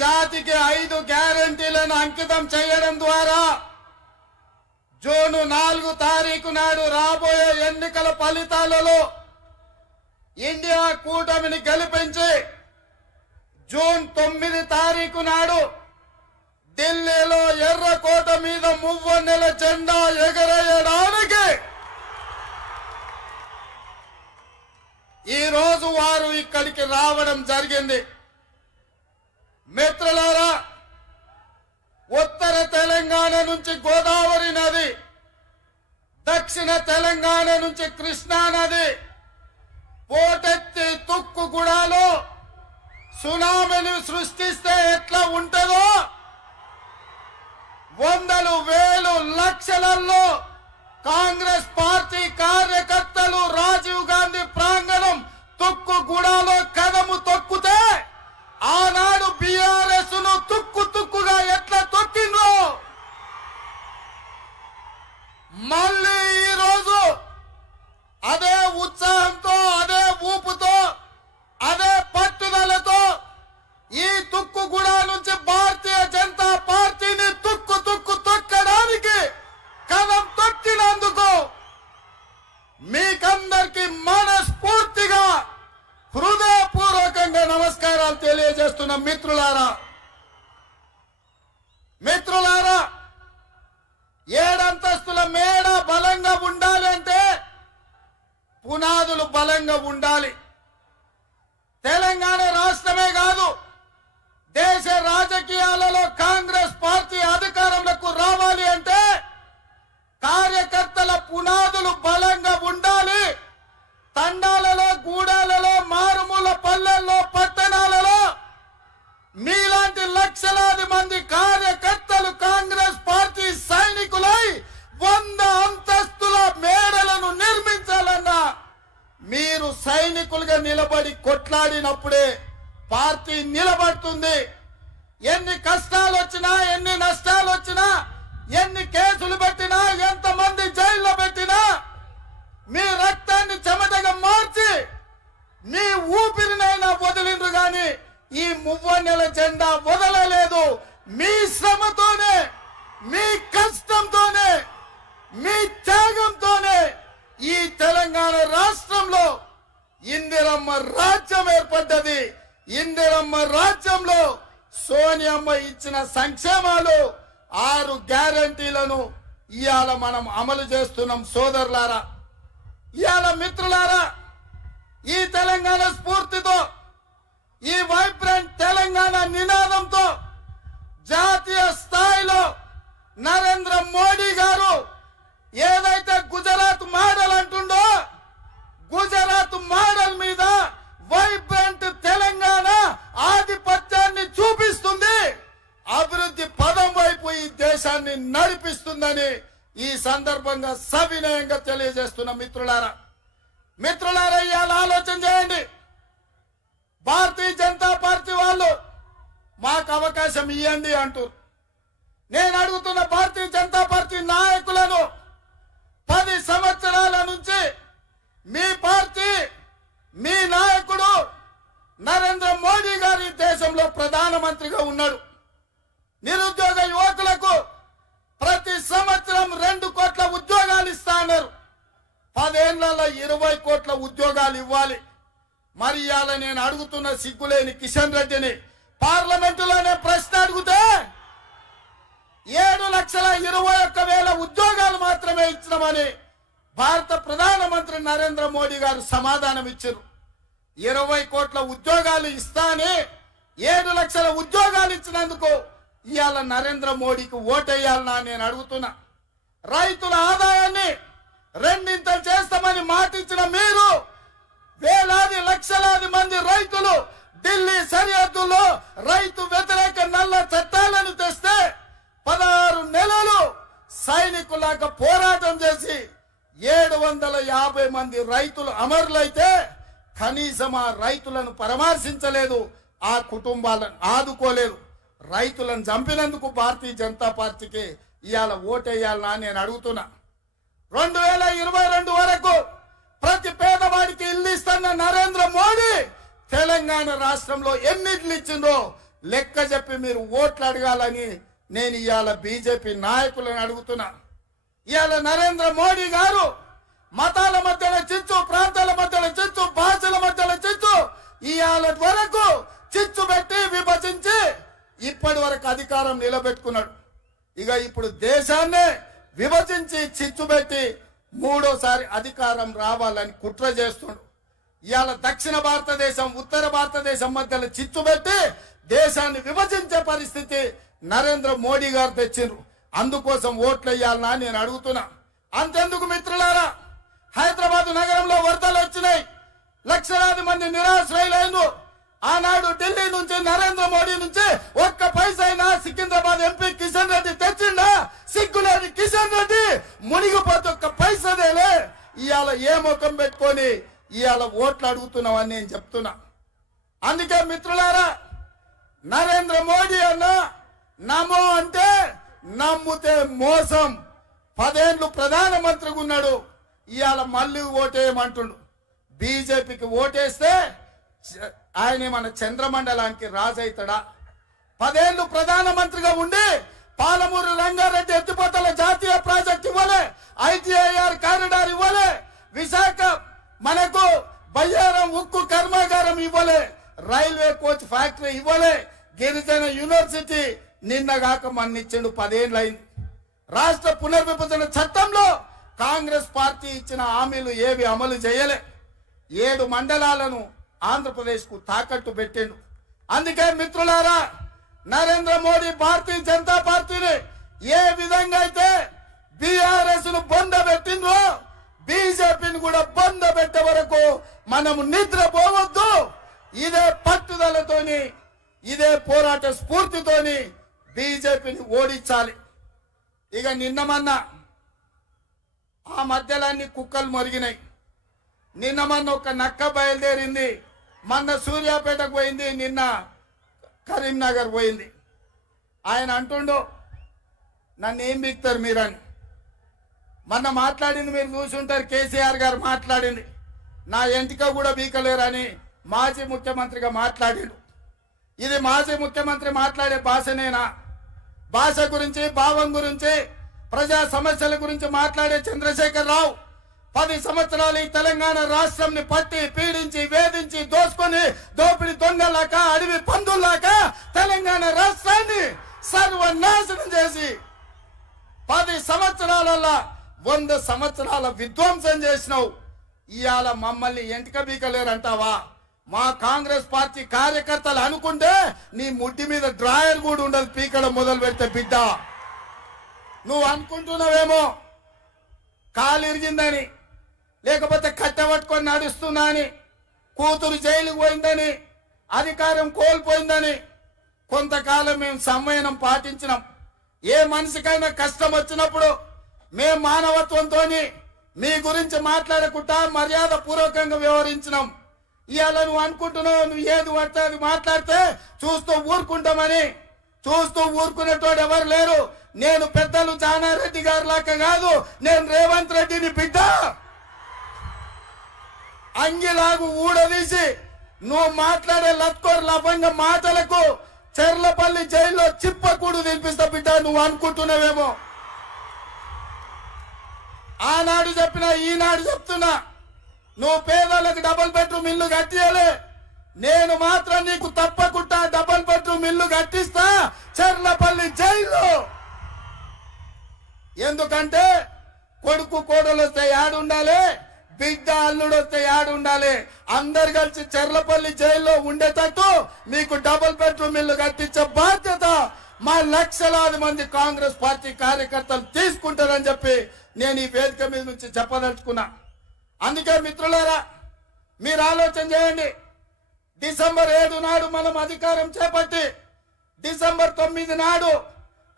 జాతికి 5 గ్యారెంటీలను అంకితం చేయడం ద్వారా జూన్ 4 తారీఖు నాడు రాబోయే ఎన్నికల ఫలితాలలో ఇండియా కూటమిని గెలిపించి జూన్ 9 తారీఖు నాడు ఢిల్లీలో ఎర్రకోట మీద మువ్వన్నెల జెండా ఎగరేయడానికి ఈ రోజు వారు ఇక్కడికి రావడం జరిగింది. మిత్రులారా, ఉత్తర తెలంగాణ నుంచి గోదావరి నది, దక్షిణ తెలంగాణ నుంచి కృష్ణా నది పోటెత్తి తుక్కుగూడలో సునామీని సృష్టిస్తే ఎట్లా ఉంటుందో వందలు వేలు లక్షలలో కాంగ్రెస్ పార్టీ కార్యకర్తలు రాజీవ్ గాంధీ ప్రాంగణం తుక్కుగూడలో కదము తొక్కితే ఆనాడు బీఆర్ఎస్ ను తుక్కుగా ఎట్లా తొక్కిందో మళ్ళీ ఈ రోజు అదే ఉత్సాహంతో, అదే ఊపుతో, అదే పట్టుదలతో ఈ తుక్కుగూడ నుంచి భారతీయ జనతా పార్టీని తొక్కడానికి కదం తొక్కినందుకు మీకందరికీ మనస్ఫూర్తిగా హృదయపూర్వకంగా నమస్కారాలు తెలియజేస్తున్న మిత్రులారా, 7 అంతస్తుల మేడ బలంగా ఉండాలి అంటే పునాదులు బలంగా ఉండాలి. తెలంగాణ రాష్ట్రమే కాదు, దేశ రాజకీయాలలో కాంగ్రెస్ పార్టీ అధికారంలోకి రావాలి అంటే కార్యకర్తల పునాదులు బలంగా ఉండాలి. తండాలలో, గూడాలలో, మారుమూల పల్లెల్లో, పట్టణాలలో మీలాంటి లక్షలాది మంది కార్యకర్తలు కాంగ్రెస్ పార్టీ సైనికులై 100 అంతస్తుల మేడలను నిర్మించాలన్నా మీరు సైనికులుగా నిలబడి కొట్లాడినప్పుడే పార్టీ నిలబడుతుంది. ఎన్ని కష్టాలు వచ్చినా, ఎన్ని నష్టాలు వచ్చినా, ఎన్ని కేసులు పెట్టినా, ఎంతమంది జైల్లో పెట్టినా మీ రక్తాన్ని చెమటగా మార్చి మీ ఊపిరినైనా వదిలిండ్రు గాని ఈ మువ్వన్నెల జెండా వదలలేదు. మీ శ్రమతోనే, మీ కష్టంతోనే, మీ త్యాగంతోనే ఈ తెలంగాణ రాష్ట్రంలో ఇందిరమ్మ రాజ్యం ఏర్పడ్డది. ఇందిరమ్మ రాజ్యంలో సోనియమ్మ ఇచ్చిన సంక్షేమాలు 6 గ్యారెంటీలను ఇవాళ మనం అమలు చేస్తున్నాం. సోదరులారా, ఇవాళ మిత్రులారా, ఈ తెలంగాణ స్ఫూర్తితో, ఈ వైబ్రెంట్ తెలంగాణ నినాదంతో జాతీయ స్థాయిలో నరేంద్ర మోడీ గారు ఏదైతే గుజరాత్ మోడల్ అంటుండో గుజరాత్ మోడల్ మీద వైబ్రెంట్ తెలంగాణ ఆధిపత్యాన్ని చూపిస్తుంది, అభివృద్ధి పదం వైపు ఈ దేశాన్ని నడిపిస్తుందని ఈ సందర్భంగా సవినయంగా తెలియజేస్తున్న మిత్రులారా, ఇవాళ ఆలోచన చేయండి. భారతీయ జనతా పార్టీ వాళ్ళు మాకు అవకాశం ఇవ్వండి అంటారు. నేను అడుగుతున్న భారతీయ జనతా పార్టీ నాయకులను 10 సంవత్సరాల నుంచి మీ పార్టీ, మీ నాయకుడు నరేంద్ర మోడీ గారి దేశంలో ప్రధానమంత్రిగా ఉన్నాడు. నిరుద్యోగ యువకులకు ప్రతి సంవత్సరం 2 కోట్ల ఉద్యోగాలు ఇస్తా అన్నారు. 10 ఏళ్లలో 20 కోట్ల ఉద్యోగాలు ఇవ్వాలి. మరి ఇవాళ నేను అడుగుతున్న సిగ్గులేని కిషన్ రెడ్డిని పార్లమెంటులోనే ప్రశ్న అడిగితే 7,21,000 ఉద్యోగాలు మాత్రమే ఇచ్చినామని భారత ప్రధానమంత్రి నరేంద్ర మోడీ గారు సమాధానం ఇచ్చారు. 20 కోట్ల ఉద్యోగాలు ఇస్తానే 7 లక్షల ఉద్యోగాలు ఇచ్చినందుకు ఇవాళ నరేంద్ర మోడీకి ఓటేయాలనా నేను అడుగుతున్నా. రైతుల ఆదాయాన్ని 2 చేస్తామని మాటిచ్చిన మీరు వేలాది లక్షలాది మంది రైతులు ఢిల్లీ సరిహద్దుల్లో రైతు వ్యతిరేక నల్ల చట్టాలను తెస్తే 16 నెలలు సైనికులాగా పోరాటం చేసి 750 మంది రైతులు అమరులైతే కనీసం ఆ రైతులను పరామర్శించలేదు, ఆ కుటుంబాలను ఆదుకోలేదు. రైతులను చంపినందుకు భారతీయ జనతా పార్టీకి ఇవాళ ఓటేయాలనా నేను అడుగుతున్నా. 2022 వరకు ప్రతి పేదవాడికి ఇల్లు ఇస్తున్న నరేంద్ర మోడీ తెలంగాణ రాష్ట్రంలో ఎన్ని ఇల్లు ఇచ్చిందో లెక్క చెప్పి మీరు ఓట్లు అడగాలని నేను ఇవాళ బీజేపీ నాయకులను అడుగుతున్నా. ఇవాళ నరేంద్ర మోడీ గారు మతాల మధ్యలో చిచ్చు, ప్రాంతాల మధ్యలో చిచ్చు, భాషల మధ్యలో చిచ్చు, ఇవాళ వరకు చిచ్చు పెట్టి విభజించి ఇప్పటి వరకు అధికారం నిలబెట్టుకున్నాడు. ఇక ఇప్పుడు దేశాన్నే విభజించి చిచ్చు పెట్టి మూడోసారి అధికారం రావాలని కుట్ర చేస్తున్నాడు. ఇవాళ దక్షిణ భారతదేశం ఉత్తర భారతదేశం మధ్యలో చిచ్చు పెట్టి దేశాన్ని విభజించే పరిస్థితి నరేంద్ర మోడీ గారు తెచ్చిండ్రు. అందుకోసం ఓట్లు వేయాలనా నేను అడుగుతున్నా. అంతెందుకు మిత్రులారా, హైదరాబాద్ నగరంలో వరదలు వచ్చినాయి, లక్షలాది మంది నిరాశ్రయులైండ్రు. ఆనాడు ఢిల్లీ నుంచి నరేంద్ర మోడీ నుంచి ఒక్క పైసైనా సికింద్రాబాద్ ఎంపీ కిషన్ రెడ్డి తెచ్చిండా? సిగ్గులేని కిషన్ రెడ్డి మునిగిపోతే ఒక్క పైసదేలే. ఇవాళ ఏ ముఖం పెట్టుకొని ఇవాళ ఓట్లు అడుగుతున్నామని నేను చెప్తున్నా. అందుకే మిత్రులారా, నరేంద్ర మోడీ అన్న నమో అంటే నమ్ముతే మోసం. 10 ఏళ్ళు ప్రధానమంత్రిగా ఉన్నాడు, ఇవాళ మళ్ళీ ఓటేయమంటుండు. బీజేపీకి ఓటేస్తే ఆయన మన చంద్రమండలానికి రాజు అవుతాడా? 10 ఏళ్ళు ప్రధానమంత్రిగా ఉండి పాలమూరు రంగారెడ్డి ఎత్తిపోతల జాతీయ ప్రాజెక్ట్ ఇవ్వలే, ఐటీఐఆర్ కారిడార్ ఇవ్వలే, విశాఖ మనకు బయ్యారం ఉక్కు కర్మాగారం ఇవ్వలే, రైల్వే కోచ్ ఫ్యాక్టరీ ఇవ్వలే, గిరిజన యూనివర్సిటీ నిన్నగాక మన్నిచ్చిండు. 10 ఏళ్ళు అయింది. రాష్ట్ర పునర్విభజన చట్టంలో కాంగ్రెస్ పార్టీ ఇచ్చిన హామీలు ఏవి అమలు చేయలే. 7 మండలాలను ఆంధ్రప్రదేశ్ కు తాకట్టు పెట్టిండు. అందుకే మిత్రులారా, నరేంద్ర మోడీ భారతీయ జనతా పార్టీని ఏ విధంగా అయితే బీఆర్ఎస్ ను బొంద పెట్టిండ్రో బీజేపీని కూడా బొంద పెట్టే వరకు మనము నిద్రపోవద్దు. ఇదే పట్టుదలతోని, ఇదే పోరాట స్ఫూర్తితోని బీజేపీని ఓడించాలి. ఇక నిన్నమన్న ఆ మధ్యలన్నీ కుక్కలు మొరిగినాయి. నిన్నమన్న ఒక నక్క బయలుదేరింది, మొన్న సూర్యాపేటకు పోయింది, నిన్న కరీంనగర్ పోయింది. ఆయన అంటుండో నన్ను ఏం బిక్తారు మీరని. మొన్న మాట్లాడింది మీరు చూసుంటారు, కేసీఆర్ గారు మాట్లాడింది, నా ఎంటిక కూడా బీకలేరని మాజీ ముఖ్యమంత్రిగా మాట్లాడిండు. ఇది మాజీ ముఖ్యమంత్రి మాట్లాడే భాషనేనా? భాష గురించి, భావం గురించి, ప్రజా సమస్యల గురించి మాట్లాడే చంద్రశేఖర్ రావు 10 సంవత్సరాలు ఈ తెలంగాణ రాష్ట్రంని పట్టి పీడించి వేధించి దోసుకొని దోపిడి దొంగలాక అడవి పందుల్లాక తెలంగాణ రాష్ట్రాన్ని సర్వనాశనం చేసి 10 సంవత్సరాలలో 100 సంవత్సరాల విధ్వంసం చేసినావు. ఇవాళ మమ్మల్ని ఎంటిక బీకలేరంటావా? మా కాంగ్రెస్ పార్టీ కార్యకర్తలు అనుకుంటే నీ ముడ్డి మీద డ్రాయర్ కూడా ఉండదు పీకడం మొదలు పెడితే. బిడ్డ, నువ్వు అనుకుంటున్నావేమో కాలు ఇరిగిందని, లేకపోతే కట్టబట్టుకొని నడుస్తున్నా అని, కూతురు జైలుకు పోయిందని, అధికారం కోల్పోయిందని. కొంతకాలం మేము సంయమనం పాటించినాం. ఏ మనిషికైనా కష్టం వచ్చినప్పుడు మేము మానవత్వంతో మీ గురించి మాట్లాడకుండా మర్యాద పూర్వకంగా వ్యవహరించినాం. ఇవాళ నువ్వు అనుకుంటున్నావు నువ్వు ఏది పడితే అది మాట్లాడితే చూస్తూ ఊరుకుంటామని. చూస్తూ ఊరుకునేటోడు ఎవరు లేరు. నేను పెద్దలు జానారెడ్డి గారి లాగా కాదు, నేను రేవంత్ రెడ్డిని బిడ్డ. అంగిలాగు ఊడదీసి నువ్వు మాట్లాడే లత్కోర్ లవంగ మాటలకు చెర్లపల్లి జైల్లో చిప్పకూడు తినిపిస్తా బిడ్డ. నువ్వు అనుకుంటున్నావేమో. ఆనాడు చెప్పినా ఈనాడు చెప్తున్నా, నువ్వు పేదలకు డబుల్ బెడ్రూమ్ ఇల్లు కట్టియలే, నేను మాత్రం నీకు తప్పకుండా డబుల్ బెడ్రూమ్ ఇల్లు కట్టిస్తా చెర్లపల్లి జైల్లో. ఎందుకంటే కొడుకు కోడలు వస్తే యాడుండాలి, బిడ్డ అల్లుడు వస్తే యాడుండాలి. అందరు కలిసి చెర్లపల్లి జైల్లో ఉండేటట్టు మీకు డబుల్ బెడ్రూమ్ ఇల్లు కట్టించే బాధ్యత మా లక్షలాది మంది కాంగ్రెస్ పార్టీ కార్యకర్తలు తీసుకుంటారని చెప్పి నేను ఈ వేదిక మీద నుంచి చెప్పదలుచుకున్నా. అందుకే మిత్రులారా, మీరు ఆలోచన చేయండి. డిసెంబర్ 7 నాడు మనం అధికారం చేపట్టి డిసెంబర్ 9 నాడు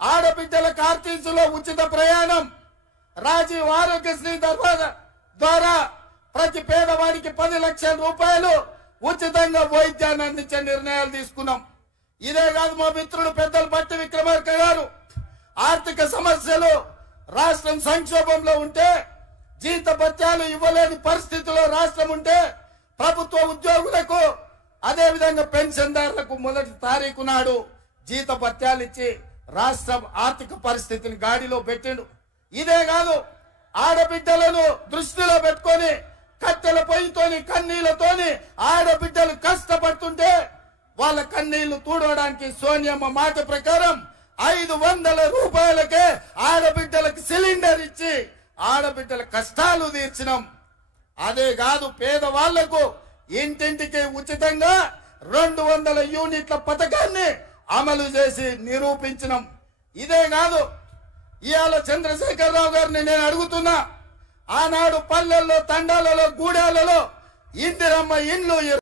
ఆడబిడ్డల ఆర్టీసీలో ఉచిత ప్రయాణం, రాజీవ్ ఆరోగ్యశ్రీ ద్వారా ప్రతి పేదవాడికి 10 లక్షల రూపాయలు ఉచితంగా వైద్యాన్ని అందించే నిర్ణయాలు తీసుకున్నాం. ఇదే కాదు, మా మిత్రుడు పెద్దలు బట్టి విక్రమార్క గారు ఆర్థిక సమస్యలు, రాష్ట్రం సంక్షోభంలో ఉంటే, జీత భత్యాలు ఇవ్వలేని పరిస్థితిలో రాష్ట్రం ఉంటే ప్రభుత్వ ఉద్యోగులకు అదే విధంగా పెన్షన్దారులకు మొదటి తారీఖు నాడు జీతభత్యాలు ఇచ్చి రాష్ట్ర ఆర్థిక పరిస్థితిని గాడిలో పెట్టిండు. ఇదే కాదు, ఆడబిడ్డలను దృష్టిలో పెట్టుకొని కట్టెల పొయ్యితోని కన్నీళ్లతోని ఆడబిడ్డలు కష్టపడుతుంటే వాళ్ళ కన్నీళ్లు తూడవడానికి సోనియమ్మ మాట ప్రకారం 500 రూపాయలకే ఆడబిడ్డలకు సిలిండర్ ఇచ్చి ఆడబిడ్డల కష్టాలు తీర్చినాం. అదే కాదు, పేదవాళ్లకు ఇంటింటికి ఉచితంగా 200 యూనిట్ల పథకాన్ని అమలు చేసి నిరూపించినాం. ఇదే కాదు, ఇవాళ చంద్రశేఖరరావు గారిని నేను అడుగుతున్నా, ఆనాడు పల్లెల్లో తండాలలో గూడాలలో ఇందిరమ్మ ఇండ్లు